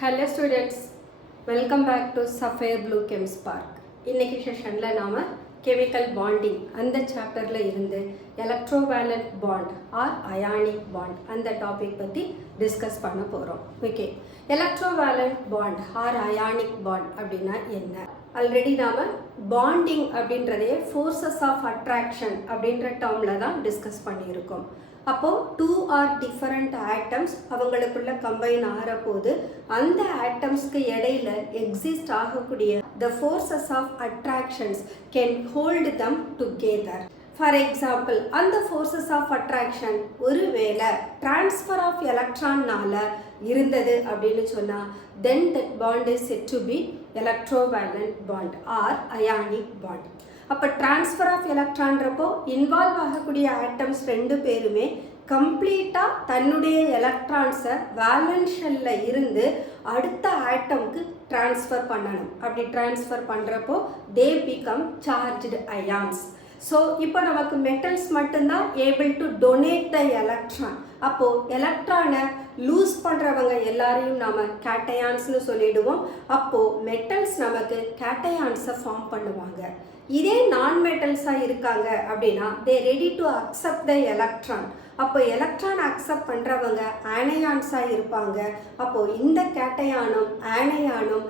Hello students, welcome back to Sapphire Blue Chem Spark. இன்னைக்கு செஷன்ல நாம chemical bonding அந்த சாப்டர்ல இருந்து electrovalent bond or ionic bond அந்த டாபிக் பத்தி டிஸ்கஸ் பண்ண போறோம். Okay, electrovalent bond or ionic bond அப்படினா என்ன? ஆல்ரெடி நாம பாண்டிங் அப்படின்றதே forces of attraction அப்படின்ற டேர்ம்ல தான் டிஸ்கஸ் பண்ணியிருக்கோம். அப்போ two or different atoms அவங்களுக்குள்ள கம்பைன் ஆகிற போது அந்த ஆட்டம்ஸ்க்கு இடையில எக்ஸிஸ்ட் ஆகக்கூடிய the forces of attractions can hold them together. For example, அந்த forces of attraction ஒருவேளை transfer of electronனால இருந்தது அப்படின்னு சொன்னா then that bond is said to be electrovalent bond or ionic bond. அப்போ ட்ரான்ஸ்ஃபர் ஆஃப் எலக்ட்ரான்றப்போ இன்வால்வ் ஆகக்கூடிய atoms ரெண்டு பேருமே கம்ப்ளீட்டாக தன்னுடைய எலக்ட்ரான்ஸை வேலன்ஸ் ஷெல்லில் இருந்து அடுத்த ஆட்டம்க்கு ட்ரான்ஸ்ஃபர் பண்ணணும். அப்படி ட்ரான்ஸ்ஃபர் பண்ணுறப்போ they become charged ions. So இப்போ நமக்கு மெட்டல்ஸ் மட்டும்தான் able to donate the electron. அப்போது எலக்ட்ரானை லூஸ் பண்ணுறவங்க எல்லாரையும் நாம் கேட்டயான்ஸ்னு சொல்லிடுவோம். அப்போது மெட்டல்ஸ் நமக்கு கேட்டயான்ஸை ஃபார்ம் பண்ணுவாங்க. இதே நான் மெட்டல்ஸாக இருக்காங்க அப்படின்னா தே ready to accept the electron. அப்போ எலக்ட்ரான் அக்செப்ட் பண்ணுறவங்க ஆனையான்ஸாக இருப்பாங்க. அப்போது இந்த கேட்டயானும் ஆனையானும்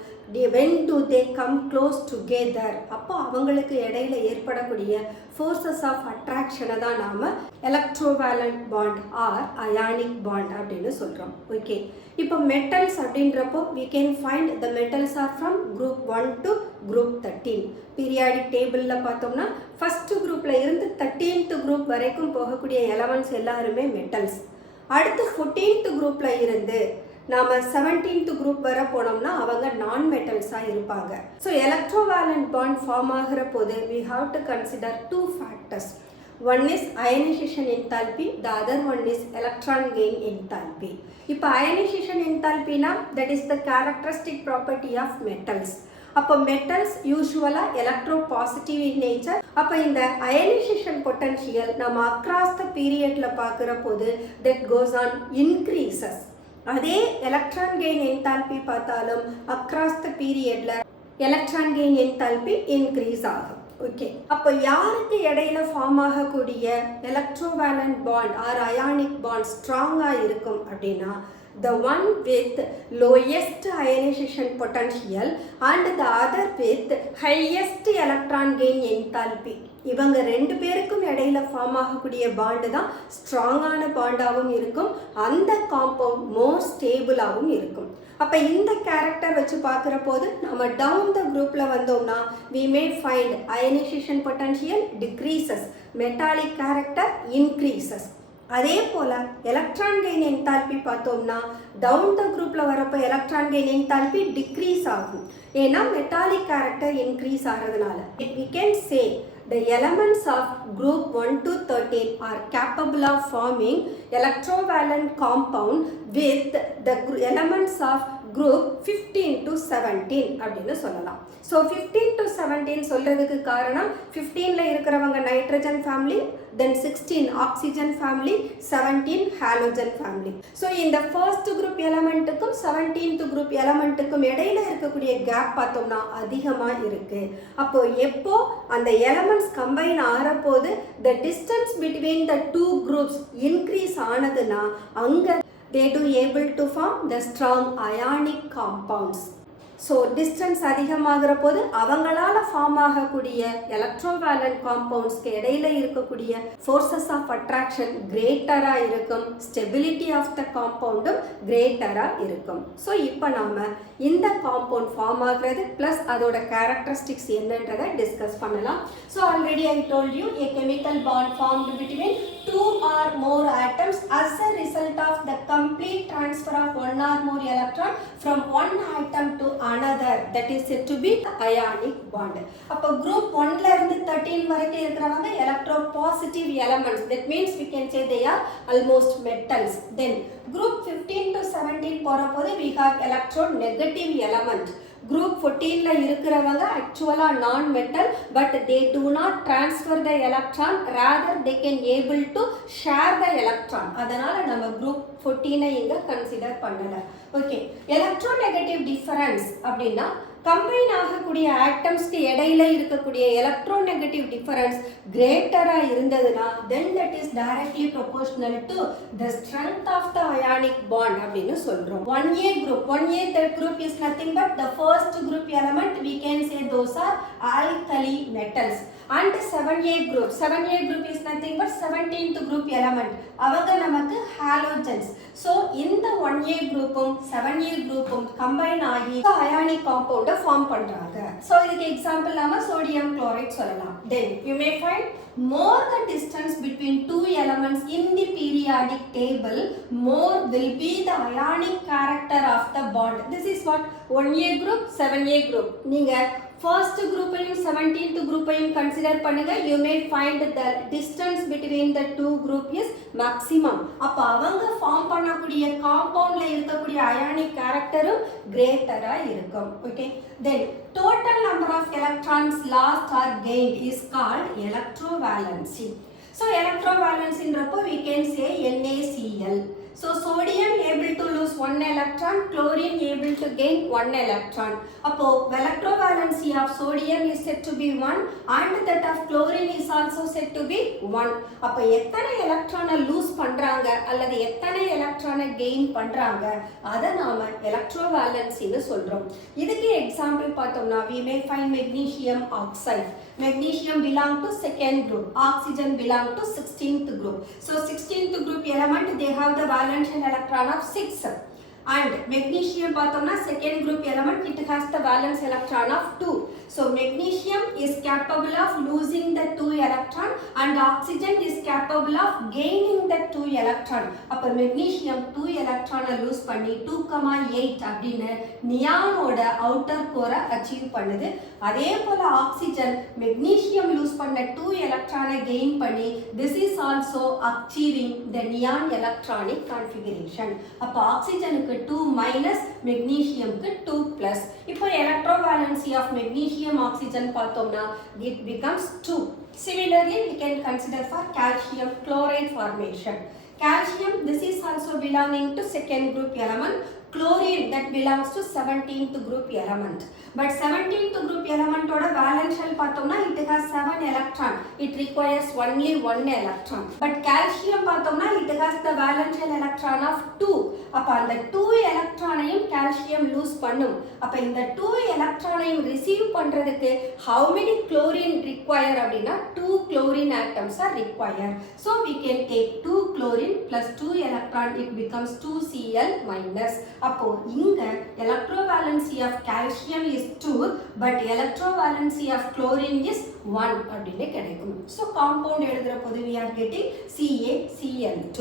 when do they come close together அப்போ அவங்களுக்கு இடையில ஏற்படக்கூடிய forces of attraction தான் நாம electrovalent bond or ionic bond அப்படின்னு சொல்றோம். ஓகே, இப்போ மெட்டல்ஸ் அப்படின்றப்போ we can find the metals are from group 1 to group 13. Periodic டேபிளில் பார்த்தோம்னா ஃபர்ஸ்ட் குரூப்ல இருந்து 13th குரூப் வரைக்கும் போகக்கூடிய எலமெண்ட்ஸ் எல்லாருமே மெட்டல்ஸ். அடுத்து 14th குரூப்ல இருந்து நாம 17th குரூப் வர போனோம்னா அவங்க நான் மெட்டல்ஸாக இருப்பாங்க. ஸோ எலக்ட்ரோவேலண்ட் பாண்ட் ஃபார்ம் ஆகிற போது we have to consider two factors. One is ionization enthalpy, the other one is electron gain enthalpy. இப்போ ionization enthalpyனா that is the characteristic property of metals. அப்போ மெட்டல்ஸ் யூஸ்வலாக எலக்ட்ரோ பாசிட்டிவ் இன் நேச்சர். அப்போ இந்த ionisation potential நம்ம across the பீரியட்ல பார்க்குற போது that goes on increases. அதே எலக்ட்ரான் கெயின் என்தால்பி பார்த்தாலும் அக்ராஸ் த பீரியட்ல எலக்ட்ரான் கெயின் என்தால்பி இன்க்ரீஸ் ஆகும். ஓகே, அப்போ யாருக்கு இடையில ஃபார்ம் ஆகக்கூடிய எலக்ட்ரோவேலண்ட் பாண்ட் ஆர் அயானிக் பாண்ட் ஸ்ட்ராங்காக இருக்கும் அப்படின்னா the one with lowest ionization potential and the other with highest electron gain enthalpy. இவங்க ரெண்டு பேருக்கும் இடையில ஃபார்ம் ஆகக்கூடிய பாண்டு தான் ஸ்ட்ராங்கான பாண்டாகவும் இருக்கும். அந்த காம்பவுண்ட் மோர் ஸ்டேபிளாகவும் இருக்கும். அப்போ இந்த கேரக்டர் வச்சு பார்க்குற போது நம்ம டவுன் த குரூப்பில் வந்தோம்னா we may find ionization potential decreases, metallic character increases. அதே போல் எலக்ட்ரான் கெயின் என்தால்பி பார்த்தோம்னா டவுன் த குரூப்பில் வரப்போ எலக்ட்ரான் கெயின் என்தால்பி டிக்ரீஸ் ஆகும். ஏன்னா மெட்டாலிக் கேரக்டர் இன்க்ரீஸ் ஆகிறதுனால we can say the elements of group 1 to 13 are capable of forming electrovalent compound with the elements of group 15 to 17 அப்படின்னு சொல்லலாம். So 15 to 17 சொல்கிறதுக்கு காரணம் 15ல இருக்கிறவங்க நைட்ரஜன் ஃபேமிலி, தென் 16 oxygen family, 17 halogen family. So இந்த first group எலமெண்ட்டுக்கும் 17th group எலமெண்ட்டுக்கும் இடையில இருக்கக்கூடிய gap பார்த்தோம்னா அதிகமாக இருக்கு. அப்போ எப்போ அந்த எலமெண்ட்ஸ் கம்பைன் ஆகிற போது the distance between the two groups increase ஆனதுன்னா அங்கே they do able to form the strong ionic compounds. So distance அதிகமாகிற போது அவங்களால ஃபார்ம் ஆகக்கூடிய எலக்ட்ரோவேலண்ட் காம்பவுண்ட்ஸ்க்கு இடையில இருக்கக்கூடிய ஃபோர்ஸஸ் ஆஃப் அட்ராக்ஷன் கிரேட்டராக இருக்கும். ஸ்டெபிலிட்டி ஆஃப் த காம்பவுண்டும் கிரேட்டராக இருக்கும். ஸோ இப்போ நாம் இந்த காம்பவுண்ட் ஃபார்ம் ஆகிறது ப்ளஸ் அதோட கேரக்டரிஸ்டிக்ஸ் என்னன்றதை டிஸ்கஸ் பண்ணலாம். So already I told you a chemical bond formed between two or more atoms as a result of the complete transfer of one or more electron from one atom to another, that is said to be ionic bond. அப்போ group 1ல இருந்து 13 வரைக்கும் இருக்கிறவங்க electro positive elements, that means we can say they are almost metals. Then group 15 to 17 போற போது we have electro negative element. group 14ல இருக்கிறவங்க actually non metal but they do not transfer the electron, rather they can able to share the electron. அதனால நம்ம group 14 இங்க consider பண்ணல. Okay, electronegative difference அப்படின்னா combine ஆகக்கூடிய ஆட்டம்ஸ்க்கு இடையில இருக்கக்கூடிய எலக்ட்ரோநெகட்டிவ் டிஃபரன்ஸ் கிரேட்டரா இருந்ததுன்னா then that is directly proportional to the strength of the ionic bond அப்படின்னு சொல்றோம். 1A group, 1A that group is nothing but the first group element, we can say those are alkali metals. And 7A group, 7A group is nothing but 17th group element, அவங்க நமக்கு halogens. So இந்த 1A groupum 7A groupum combine ஆகி ionic compound form பண்றாங்க. So இதுக்கு example நாம sodium chloride சொல்லலாம். Then you may find more the distance between two elements in the periodic table, more will be the ionic character of the bond. This is what 1A group 7A group. நீங்க first group ஐயும் 17th group ஐயும் consider பண்ணுங்க, you may find the distance between the two group is maximum. அப்ப அவங்க form பண்ணக்கூடிய காம்பவுண்ட்ல இருக்கக்கூடிய ionic characterம் greater-ஆ இருக்கும். Okay, then total number of electrons lost or gained is called electrovalency. So electrovalency-ன்றப்போ we can say NaCl. So sodium able to lose 1 electron, chlorine able to gain 1 electron. அப்போ electrovalency of sodium is said to be 1 and that of chlorine is also said to be 1. அப்போ எத்தனை எலக்ட்ரானை loose பண்றாங்க அல்லது எத்தனை எலக்ட்ரானை gain பண்றாங்க அதை நாம electrovalency-னு சொல்றோம். இதுக்கு எக்ஸாம்பிள் பார்த்தோம்னா we may find magnesium oxide. Magnesium belong to second group, oxygen belong to 16th group. So 16th group element they have the valence electron of 6. And magnesium பார்த்தோம்னா second group element, it has the valence electron of 2. So magnesium is capable of losing the 2 electron and oxygen is capable of gaining the 2 electron. அப்ப magnesium 2 electron lose பண்ணி 2,8 அப்படின்னு நியானோட outer core achieve பண்ணுது. அதே போல oxygen magnesium lose பண்ண 2 electron gain பண்ணி this is also achieving the neon electronic configuration. அப்ப oxygen 2 minus magnesium 2 plus. இப்போ electrovalency of magnesium oxygen பார்த்தோம்னா it becomes 2. Similarly we can consider for calcium chloride formation. Calcium this is also belonging to second group element. Chlorine that belongs to 17th group element. But 17th group element oda valence shell பார்த்தோம்னா it has 7 electron. It requires only 1 electron. But calcium பார்த்தோம்னா it has the valence shell electron of 2. அப்ப அந்த 2 electronையும் calcium lose பண்ணும். அப்ப இந்த 2 electronையும் receive பண்றதுக்கு how many chlorine require அப்படினா 2 chlorine atoms are required. So we can take 2 chlorine plus 2 electron, it becomes 2Cl minus. அப்போ இங்க electrovalency of calcium is 2 but electrovalency of chlorine is 1 அப்படினே கிடைக்கும். So compound எழுதுற போது we are getting CaCl2.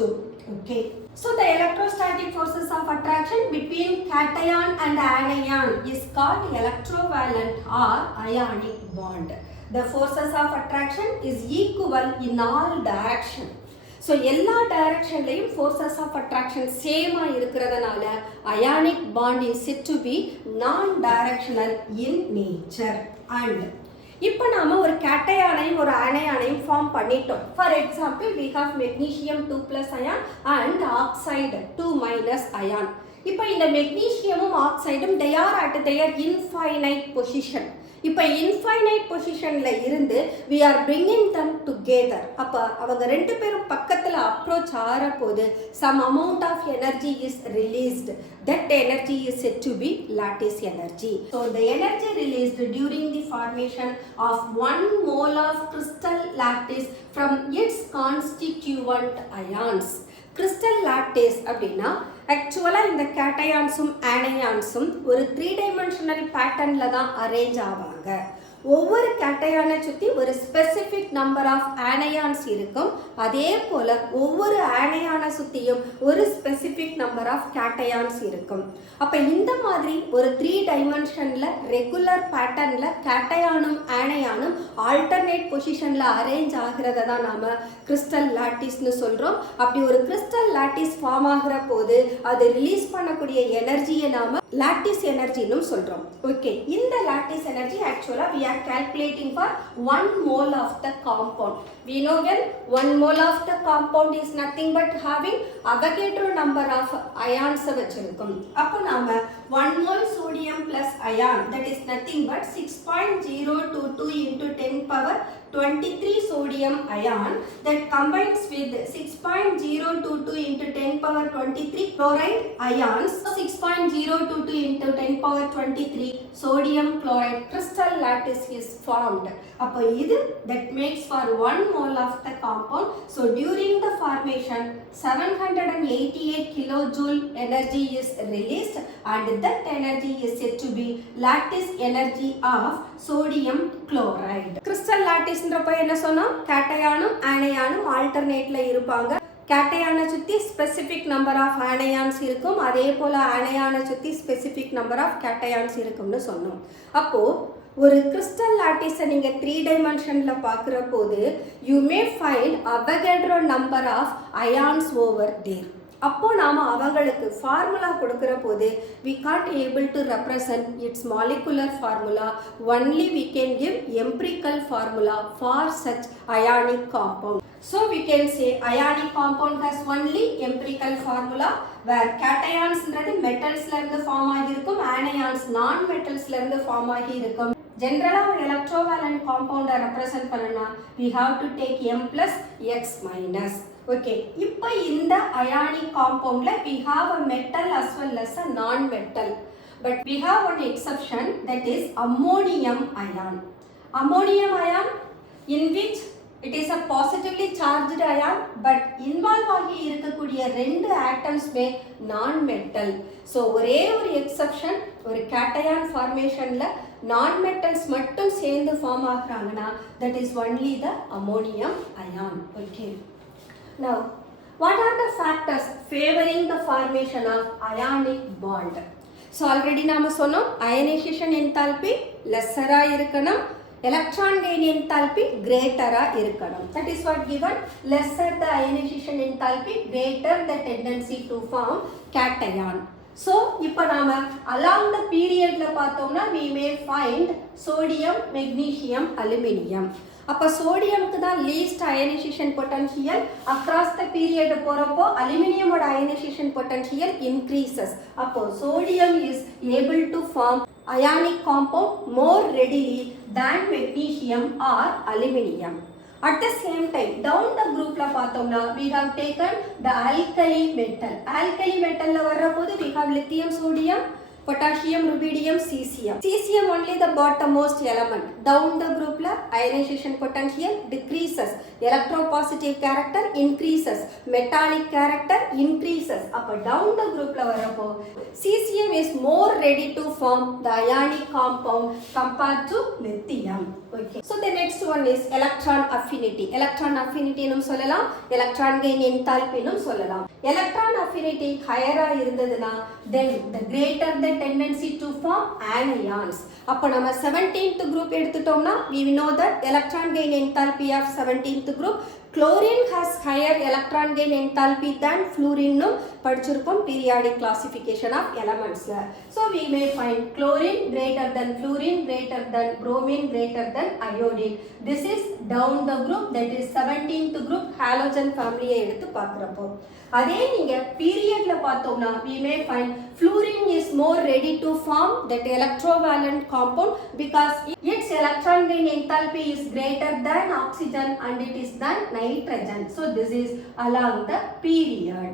Okay, so the electrostatic forces of attraction between cation and anion is called electrovalent or ionic bond. The forces of attraction is equal in all direction. So எல்லா டைரக்ஷன்லயும் forces of attraction சேமா இருக்கிறதுனால ionic bond is said to be non-directional in nature. And இப்போ நாம ஒரு கேட்டயானையும் ஒரு ஆனையானையும் form பண்ணிட்டோம். For example we have magnesium 2 plus ion and oxide 2 minus ion. இப்போ இந்த மெக்னீசியமும் ஆக்சைடும் they are at their infinite position. இப்போ இன்ஃபைனைட் பொசிஷன்ல இருந்து we are bringing them together. அப்ப அவங்க ரெண்டு பேரும் பக்கத்துல அப்ரோச் ஆற போது some amount of energy is released. That energy is said to be lattice energy. So the energy released during the formation of 1 mole of crystal lattice from its constituent ions. Crystal lattice அப்படின்னா ஆக்சுவலாக இந்த கேட்டயான்ஸும் ஆனையான்ஸும் ஒரு 3-dimensional பேட்டர்னில் தான் arrange ஆவாங்க. ஒவ்வொரு கேட்டயானை சுற்றி ஒரு ஸ்பெசிஃபிக் நம்பர் ஆஃப் ஆனையான்ஸ் இருக்கும். அதே போல் ஒவ்வொரு ஆனையானை சுற்றியும் ஒரு ஸ்பெசிஃபிக் நம்பர் ஆஃப் கேட்டயான்ஸ் இருக்கும். அப்போ இந்த மாதிரி ஒரு 3 ரெகுலர் பேட்டர்னில் கேட்டயானும் ஆனையானும் ஆல்டர்னேட் பொசிஷனில் அரேஞ்ச் ஆகிறத தான் நாம் கிறிஸ்டல் லாட்டிஸ்னு சொல்கிறோம். அப்படி ஒரு கிறிஸ்டல் லாட்டிஸ் ஃபார்ம் ஆகிற போது அது ரிலீஸ் பண்ணக்கூடிய எனர்ஜியை நாம் lattice energy னு சொல்றோம். Okay, இந்த lattice energy actually we are calculating for 1 mole of the compound. We know when 1 mole of the compound is nothing but having Avogadro number of ions வச்சிருக்கும். அப்போ நாம 1 mole sodium plus ion, that is nothing but 6.022 into 10 power 23 sodium ion that combines with 6.022 into 10 power 23 chloride ions. 6.022 into 10 power 23 sodium chloride crystal lattice is formed. அப்போ இது that makes for 1 mole of the compound. So during the formation 788 kilojoule energy is released and that energy is said to be lattice energy of sodium chloride. Crystal lattice ன்றப்ப என்ன சொன்னோம்? கேட்டயானும் ஆனயானும் ஆல்டர்னேட்ல இருப்பாங்க. கேட்டயான சுத்தி specific number of anions இருக்கும், அதே போல ஆனயான சுத்தி specific number of cations இருக்கும்னு சொன்னோம். அப்போ ஒரு கிறிஸ்டல் லாட்டிஸை நீங்கள் 3 டைமென்ஷனில் பார்க்குற போது you may find Avogadro number of ions over there. அப்போ நாம் அவங்களுக்கு ஃபார்முலா கொடுக்குற போது we can't able to represent its molecular formula, only we can give empirical formula for such ionic compound. So we can say ionic compound has only empirical formula where cations மெட்டல்ஸ்ல இருந்து form ஆகியிருக்கும், anions நான் மெட்டல்ஸ்ல இருந்து form ஆகியிருக்கும். ஜென்ரலாக ஒரு எலக்ட்ரோவேலன்ட் காம்பவுண்டை represent பண்ணனா we have to take m plus x minus. Okay, இப்போ இந்த ionic காம்பவுண்ட்ல we have a metal as well as a non-metal, but we have one exception, that is ammonium ion. Ammonium ion in which it is a positively charged ion, but involve ஆகி இருக்கக்கூடிய ரெண்டு ஆட்டம்ஸ்மே non-metal. So ஒரே ஒரு exception, ஒரு cation ஃபார்மேஷன்ல non-metals மட்டும் சேர்ந்து form ஆகுறாங்கன்னா that is only the ammonium ion. Okay. Now, what are the factors favoring the formation of ionic bond? So already நாம சொன்னோம் ionization enthalpy lesser ஆ இருக்கணும், electron gain enthalpy greater ஆ இருக்கணும். That is what given, lesser the ionization enthalpy, greater the tendency to form cation. So இப்போ நாம along the periodல பார்த்தோம்னா we may find sodium, magnesium, aluminium. அப்போ சோடியமுக்கு தான் least ionization potential, across the period போகிறப்போ அலுமினியமோட ionization potential increases. அப்போ sodium is able to form ionic compound more readily than magnesium or aluminium. At the same time, down the groupல பார்த்தோம்னா we have taken the alkali metal. Alkali metalல வர்றபோது we have lithium, sodium, potassium, rubidium, cesium. Cesium only the bottommost element. Down the groupல ionization potential decreases, electropositive character increases, metallic character increases. அப்ப down the groupல வரப்போ cesium is more ready to form the ionic compound compared to lithium. Okay. So the next one is electron affinity. Electron affinity னும் சொல்லலாம், electron gain enthalpy னும் சொல்லலாம். Electron affinity higher ஆ இருந்ததுனா then the greater the tendency to form anions. அப்போ நம்ம 17th group எடுத்துட்டோம்னா we know that electron gain enthalpy of 17th group, chlorine has higher electron gain enthalpy than fluorine னு படிச்சிருப்போம் periodic classification of elements. So we may find chlorine greater than fluorine, greater than bromine, greater than iodine. This is down the group, that is 17th group halogen family எடுத்து பார்க்குறப்போ. அதே நீங்க பீரியட்ல பார்த்தோம்னா we may find fluorine is more ready to form that electrovalent compound because its electron gain enthalpy is greater than oxygen and it is than nitrogen. So this is along the period.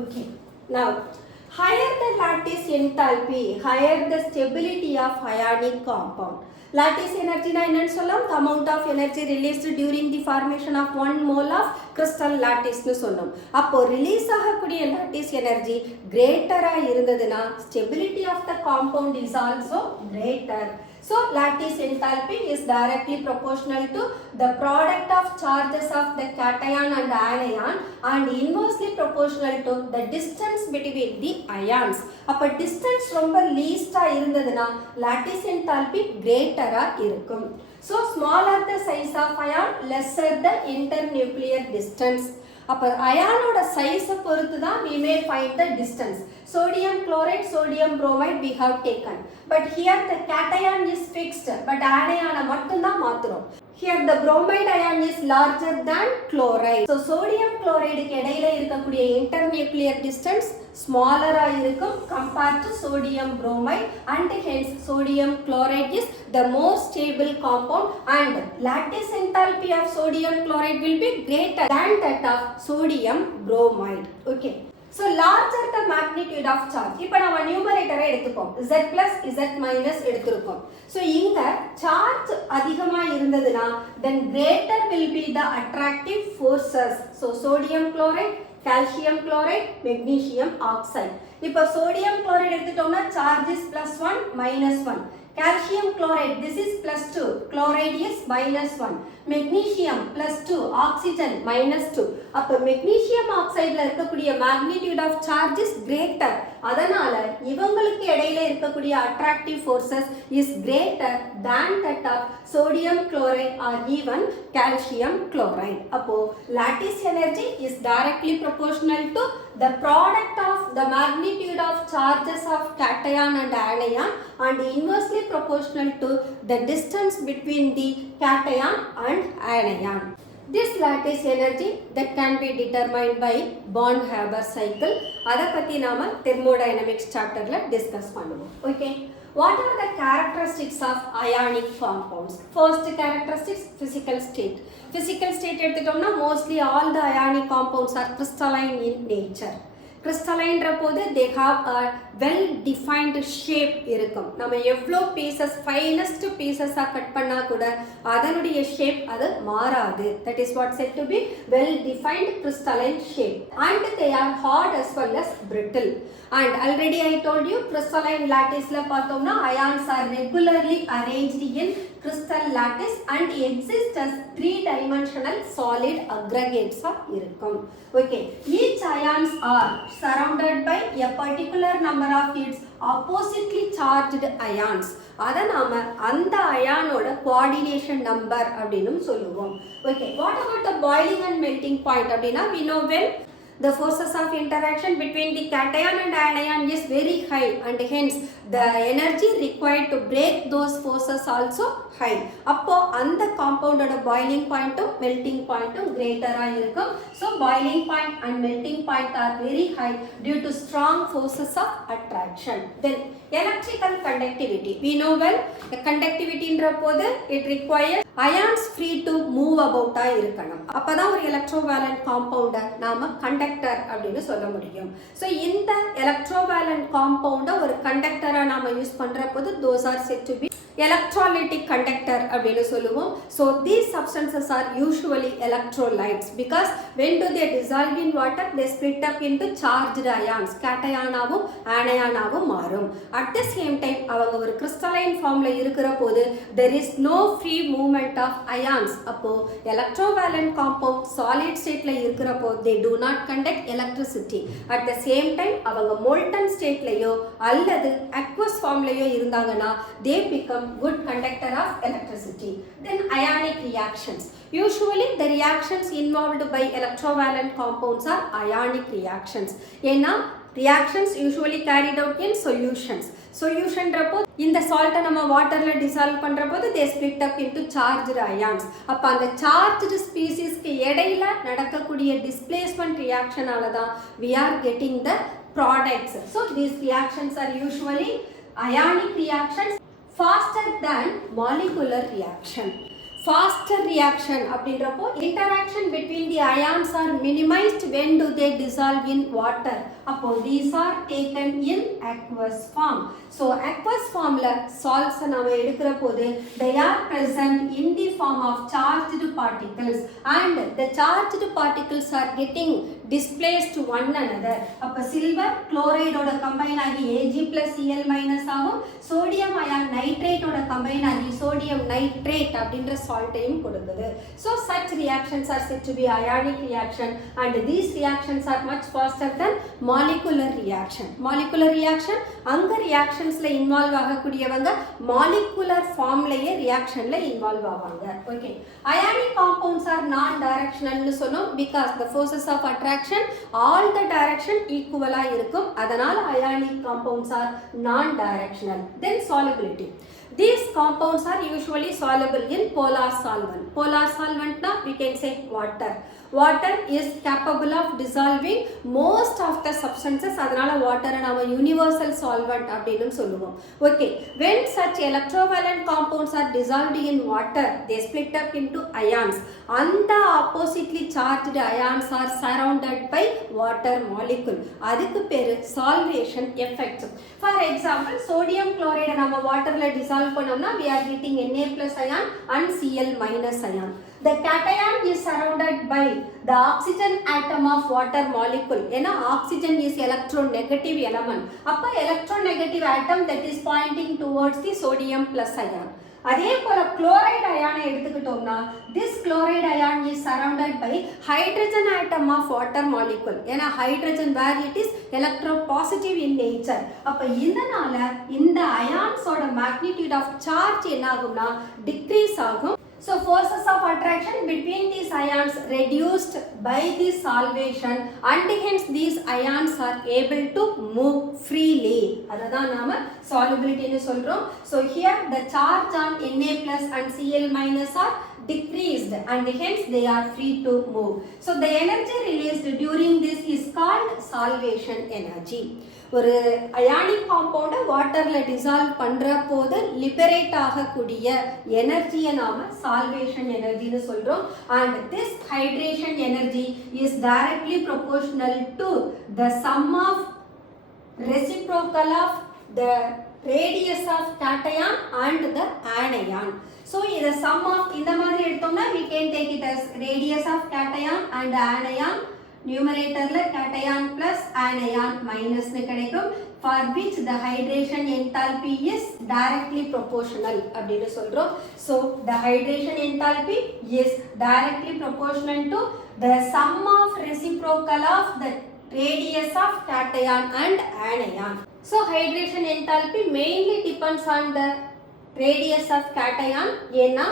Okay. Now, higher the lattice enthalpy, higher the stability of ionic compound. Lattice energy na enna sollam, the amount of energy released during the formation of 1 mole of crystal lattice nu sollum. Appo release agakuriya lattice energy greater ah irundaduna stability of the compound is also greater. So lattice enthalpy is directly proportional to the product of charges of the cation and anion and inversely proportional to the distance between the ions. அப்ப distance ரொம்ப least ஆ இருந்ததுனா lattice enthalpy greater ஆ இருக்கும். So smaller the size of ion, lesser the internuclear distance. அப்போ அயானோட சைஸை பொறுத்து தான் we may find the distance. Sodium chloride, sodium bromide we have taken, but here the cation is fixed, but anion மட்டும் தான் மாத்துறோம். Here the bromide ion is larger than chloride. So sodium chloride க்கு இடையில இருக்கக்கூடிய internuclear distance smaller ஆ இருக்கும் compared to sodium bromide, and hence sodium chloride is the more stable compound, and lattice enthalpy of sodium chloride will be greater than that of sodium bromide. Okay. So larger the magnitude of charge. இப்போ நம்ம நியூமரேட்டரை எடுத்துப்போம். Z plus Z minus எடுத்துருக்கோம். So இங்க charge அதிகமா இருந்ததுனா then greater will be the attractive forces. So sodium chloride, calcium chloride, magnesium oxide. இப்போ sodium chloride எடுத்துட்டோம்னா charge is +1 -1. Calcium chloride, this is +2, chloride is -1. Magnesium +2, oxygen -2. அப்போ magnesium oxide ல இருக்கக்கூடிய magnitude of charge is greater. அதனால இவங்களுக்கு இடையில இருக்கக்கூடிய attractive forces is greater than that of sodium chloride or even calcium chloride. அப்போ lattice energy is directly proportional to the product of the magnitude of charges of cation and anion, and inversely proportional to the distance between the cation and anion. This lattice energy that can be determined by Born-Haber cycle. அதை பற்றி நாம் thermodynamics chapterல discuss பண்ணுவோம். Okay. What are the characteristics of ionic compounds? First characteristics, physical state. Physical state எடுத்துட்டோம்னா mostly all the ionic compounds are crystalline in nature. crystalline போது they have a well defined shape இருக்கும். நம்ம எவ்வளோ pieces finest pieces cut பண்ணா கூட அதனுடைய shape அது மாறாது. That is what said to be well defined crystalline shape, and they are hard as well as brittle. And already I told you crystalline latticeல பார்த்தோம்னா ions are regularly arranged in crystal lattice and exist as three-dimensional solid aggregates இருக்கும். Okay, each ions are surrounded by a particular number of its oppositely charged ions. அதை நாம அந்த அயானோட coordination number அப்படினு சொல்லுவோம். Okay, what about the boiling and melting point அப்படினா we know well the forces of interaction between the cation and anion is very high, and hence the energy required to break those forces also high. அப்போ அந்த compound ஓட boiling point melting point greater ஆ இருக்கும். So boiling point and melting point are very high due to strong forces of attraction. Then electrical conductivity, we know well conductivity ன்ற போது it requires ions free to move about ஆ இருக்கணும். அப்பதான் ஒரு electrovalent compound நாம conductor அப்படினு சொல்ல முடியும். So இந்த electrovalent compound ஒரு conductor நாம யூஸ் பண்ற போது those are said to be electrolytic conductor அப்படினு சொல்லுவோம். So these substances are usually electrolytes because when do they dissolve in water, they split up into charged ions, cation ஆவும் anion ஆவும் மாறும். At the same time அவங்க ஒரு crystalline formல இருக்கிற போது there is no free movement of ions. அப்போ electrovalent compound solid stateல இருக்கிற போது they do not conduct electricity. At the same time அவங்க molten stateலயோ அல்லது aqueous formலயோ இருந்தாங்கன்னா they become good conductor of electricity. Then ionic reactions. Usually the reactions involved by electrovalent compounds are ionic reactions. ஏன்னா reactions usually carried out in solutions. Solution Rabbo இந்த salt நம்ம waterல dissolve பண்ற போது they split up into charged ions. அப்ப அந்த charged species க்கு இடையில நடக்கக்கூடிய displacement reaction ஆல தான் we are getting the products. So these reactions are usually ionic reactions faster than molecular reaction. Faster reaction அப்படின்றப்போ interaction between the ions are minimized when do they dissolve in water. அப்போ these are taken in aqueous form. So aqueous formல salts நாம எடுக்கிற போது they are present in the form of charged particles, and the charged particles are getting displaced one another. அப்ப silver chloride ஓட combine ஆகி Ag plus Cl minus ஆகும். sodium ion nitrate ஓட combine ஆகி sodium nitrate அப்படின்ற saltையும் கொடுக்குது. So such reactions are said to be ionic reaction and these reactions are much faster than molecular reaction. Molecular reaction அங்க reactionsல involve ஆகக்கூடியவங்க molecular formலயே reactionல involve ஆவாங்க. Okay. Ionic compounds are non-directional னு சொன்னோம் because the forces of attraction all the direction equal ஆ இருக்கும். அதனால ionic compounds are non-directional. Then solubility. These compounds are usually soluble in polar solvent. Polar solvent na we can say water. Water is capable of dissolving most of the substances. அதனால water நாம universal solvent அப்படினு சொல்லுவோம். Okay, when such electrovalent compounds are dissolved in water, they split up into ions. அந்த oppositely charged ions are surrounded by water molecule. அதுக்கு பேரு solvation effect. For example, sodium chloride நாம waterல dissolve பண்ணோம்னா we are getting Na plus ion and Cl minus ion. The cation is surrounded by the oxygen atom of water molecule. ஏன்னா oxygen is electronegative element. அப்ப electronegative atom that is pointing towards the sodium plus ion. அதே போல chloride ion எடுத்துக்கிட்டோம்னா this chloride ion is surrounded by hydrogen atom of water molecule. ஏன்னா hydrogen where it is electropositive in nature. அப்ப இதனால இந்த ions ஓட magnitude of charge என்ன ஆகும்னா decrease ஆகும். So forces of attraction between these ions reduced by this solvation and hence these ions are able to move freely. அததான் நாம solubility னு சொல்றோம். So here the charge on Na plus and Cl minus are decreased and hence they are free to move. So the energy released during this is called solvation energy. ஒரு ionic காம்பவுண்டை வாட்டரில் dissolve பண்ணுற போது liberate ஆகக்கூடிய எனர்ஜியை நாம் solvation எனர்ஜின்னு சொல்கிறோம். And this hydration energy is directly proportional to the sum of reciprocal of the radius of cation and the anion. So the sum of இந்த மாதிரி எடுத்தோம்னா we can take it as radius of cation and anion. Numeratorல cation plus anion minus னு கிடைக்கும். For which the hydration enthalpy is directly proportional அப்படினு சொல்றோம். So the hydration enthalpy is directly proportional to the sum of reciprocal of the radius of cation and anion. So hydration enthalpy mainly depends on the radius of cation. ஏன்னா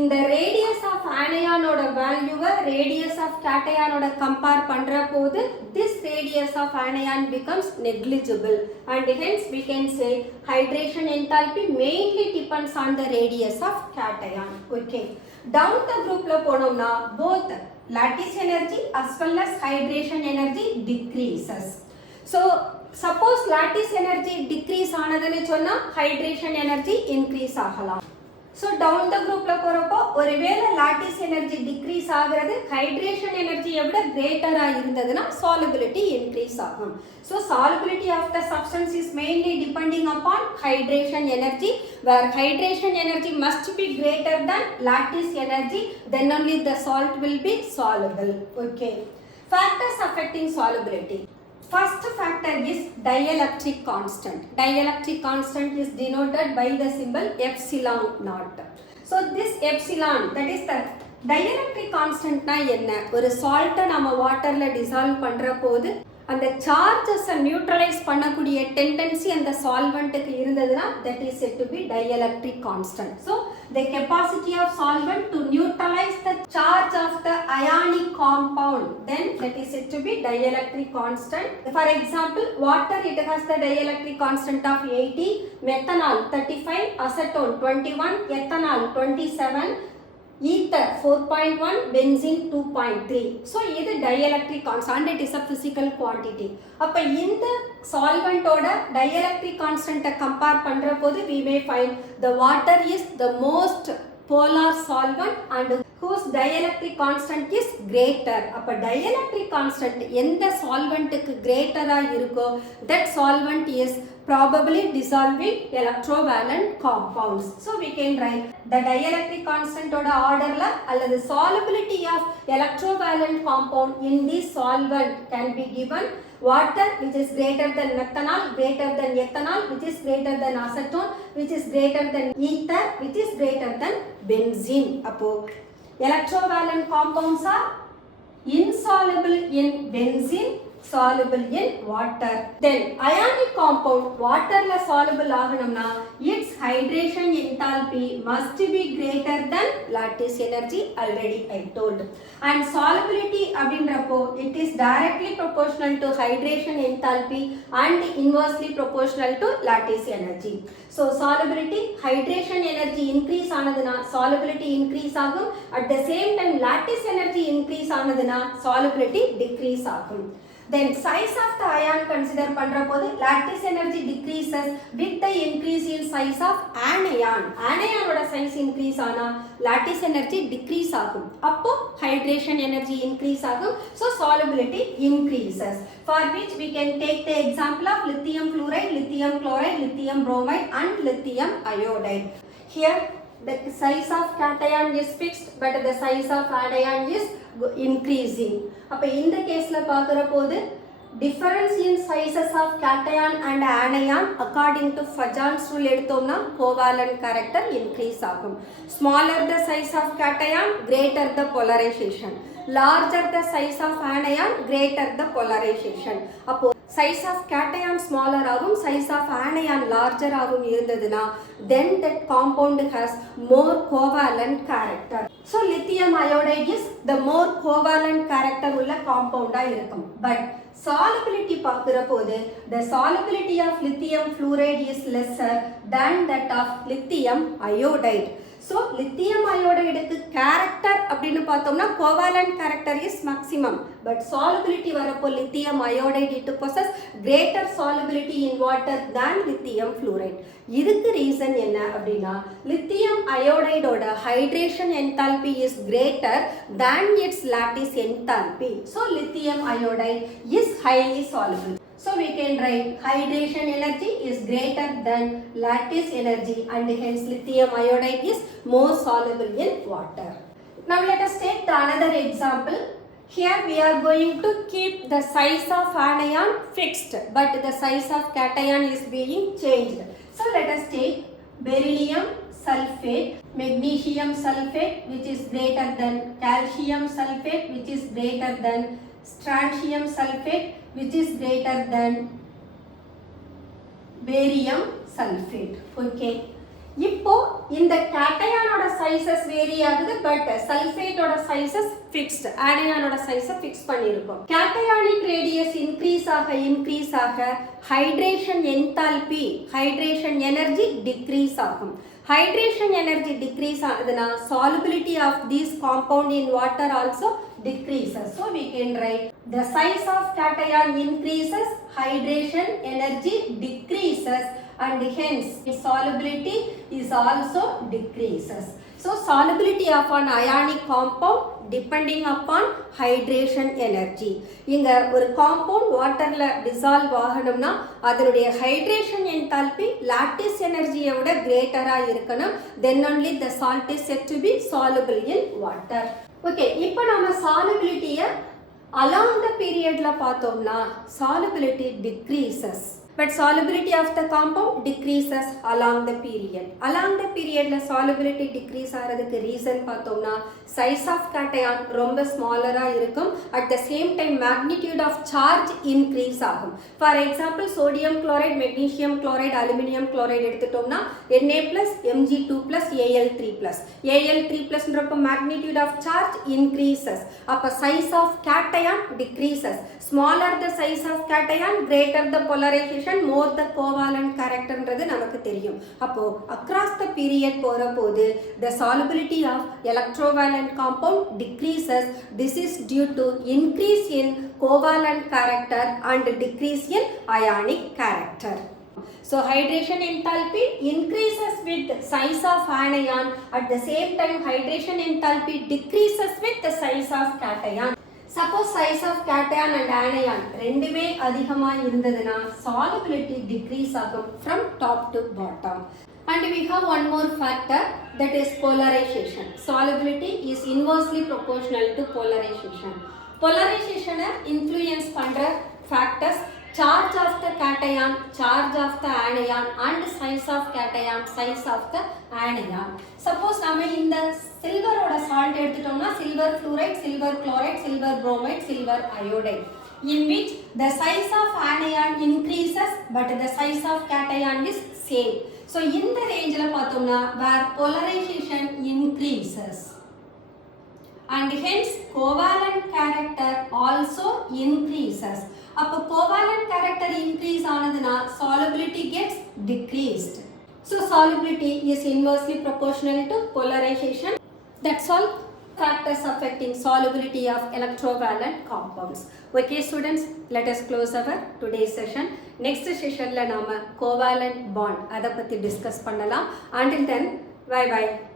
இந்த radius of anion ஓட வேல்யூவை radius of cation ஓட compare பண்ற போது this radius of anion becomes negligible and hence we can say hydration enthalpy mainly depends on the radius of cation. Okay, down the groupல போனோம்னா both lattice energy as well as hydration energy decreases. So suppose lattice energy decrease ஆனதுன்னு சொன்னா hydration energy increase ஆகலாம். So down the groupல போறப்போ ஒருவேளை lattice energy decrease ஆகிறது hydration energy விட greater-ஆ இருந்ததுன்னா solubility increase ஆகும். So solubility of the substance is mainly depending upon hydration energy, where hydration energy must be greater than lattice energy, then only the salt will be soluble. Okay. Factors affecting solubility. First factor is dielectric constant. Dielectric constant is denoted by the symbol epsilon naught. So this epsilon, that is the dielectric constant na enna? ஒரு saltை நம்ம waterல dissolve பண்ற போது அந்த சார்ஜஸை neutralise பண்ணக்கூடிய tendency அந்த சால்வெண்ட்டுக்கு இருந்ததுன்னா that is said to be dielectric constant. So the capacity of solvent to neutralize the charge of the ionic compound, then that is said to be dielectric constant. For example, water, it has the dielectric constant of 80, methanol 35, acetone 21, ethanol 27, ether 4.1, benzene 2.3. So இது dielectric constant, it is a physical quantity. அப்ப இந்த solvent ஓட dielectric constant compare பண்ற போது we may find the water is the most polar solvent and whose dielectric constant is greater. அப்ப dielectric constant எந்த solventக்கு greater-ஆ இருக்கோ that solvent is probably dissolving electrovalent compounds. So we can write the dielectric constant oda order la அல்லது solubility of electrovalent compound in this solvent can be given water which is greater than methanol, greater than ethanol, which is greater than acetone, which is greater than ether, which is greater than benzene. Appo electrovalent compounds are insoluble in benzene, soluble in water. Then ionic compound water la soluble aganamna its hydration enthalpy must be greater than lattice energy, already I told. And solubility abindrappo it is directly proportional to hydration enthalpy and inversely proportional to lattice energy. So solubility hydration energy increase aanaduna solubility increase agum, at the same time lattice energy increase aanaduna solubility decrease agum. Then size of the ion consider பண்றபோது lattice energy decreases with the increase in size of anion. Anion ஓட size increase ஆனா lattice energy decrease ஆகும். அப்போ hydration energy increase ஆகும். So solubility increases. For which we can take the example of lithium fluoride, lithium chloride, lithium bromide and lithium iodide. Here the size of cation is fixed but the size of anion is increasing. அப்ப இந்த கேஸ்ல பார்க்கிற போது difference in sizes of cation and anion according to Fajans rule எடுத்தோம்னா covalent character increase ஆகும். Smaller the size of cation, greater the polarization. Larger the size of anion, greater the polarization. அப்போ size of cation smaller ஆகும், size of anion larger ஆகும் இருந்ததுனா then that compound has more covalent character. So lithium iodide is the more covalent character உள்ள compound இருக்கும். But solubility பார்க்கிற போது the solubility of lithium fluoride is lesser than that of lithium iodide. So lithium iodide க்கு character அப்படினு பார்த்தோம்னா covalent character is maximum, but solubility வரப்போ lithium iodide it possess greater solubility in water than lithium fluoride. இதுக்கு reason என்ன அப்படினா lithium iodide ஓட hydration enthalpy is greater than its lattice enthalpy. So lithium iodide is highly soluble. So we can write hydration energy is greater than lattice energy and hence lithium iodide is more soluble in water. Now let us take the another example. Here we are going to keep the size of anion fixed but the size of cation is being changed. So let us take beryllium sulfate, magnesium sulfate which is greater than calcium sulfate which is greater than strontium sulfate which is greater than barium sulfate. Okay. இப்போ இந்த cation ஓட sizes vary ஆகுது but sulfate ஓட sizes fixed, anion ஓட size fix பண்ணிருக்கோம். cationic radius increase ஆக hydration enthalpy, hydration energy decrease ஆகும். Hydration energy decrease ஆகுதுனா solubility of this compound in water also decreases. So we can write the size of cation increases, hydration energy decreases and hence its solubility is also decreases. So solubility of an ionic compound depending upon hydration energy. இங்க ஒரு compound waterல dissolve ஆகணும்னா அதனுடைய hydration enthalpy lattice energy விட greater-ஆ இருக்கணும். Then only the salt is said to be soluble in water. Okay, இப்போ நாம solubility-ய along the period-ல பார்த்தோம்னா solubility decreases. But solubility of the compound decreases along the period. Along the period la solubility decrease ஆகிறதுக்கு reason பார்த்தோம்னா size of cation ரொம்ப smaller-ஆ இருக்கும். At the same time magnitude of charge increase ஆகும். For example sodium chloride, magnesium chloride, aluminum chloride எடுத்துட்டோம்னா Na plus Mg2 plus Al3 plus. Al3 plus ன்றப்போ magnitude of charge increases. அப்போ size of cation decreases. Smaller the size of cation, greater the polarization, more the covalent character ன்றது நமக்கு தெரியும். அப்போ across the period போற போது the solubility of electrovalent compound decreases. This is due to increase in covalent character and decrease in ionic character. So hydration enthalpy increases with size of anion, at the same time hydration enthalpy decreases with the size of cation. Suppose size of cation and anion ரெண்டுமே அதிகமா இருந்ததுனா solubility decrease ஆகும் from top to bottom. And we have one more factor, that is polarization. Solubility is inversely proportional to polarization. Polarization influence பண்ற factors charge of the cation, charge of the anion and size of cation, size of the anion. Suppose நம்ம இந்த சில்வரோட salt எடுத்துட்டோம்னா silver fluoride, silver chloride, silver bromide, silver iodide, in which the size of anion increases but the size of cation is same. So in the range la pathomna where polarization increases and hence covalent character also increases. Appo covalent character increase aanaduna solubility gets decreased. So solubility is inversely proportional to polarization. That's all factors affecting solubility of electrovalent compounds. Okay students, let us close our today's session. Next session la nama covalent bond adha patti discuss pannalam. Until then, bye bye.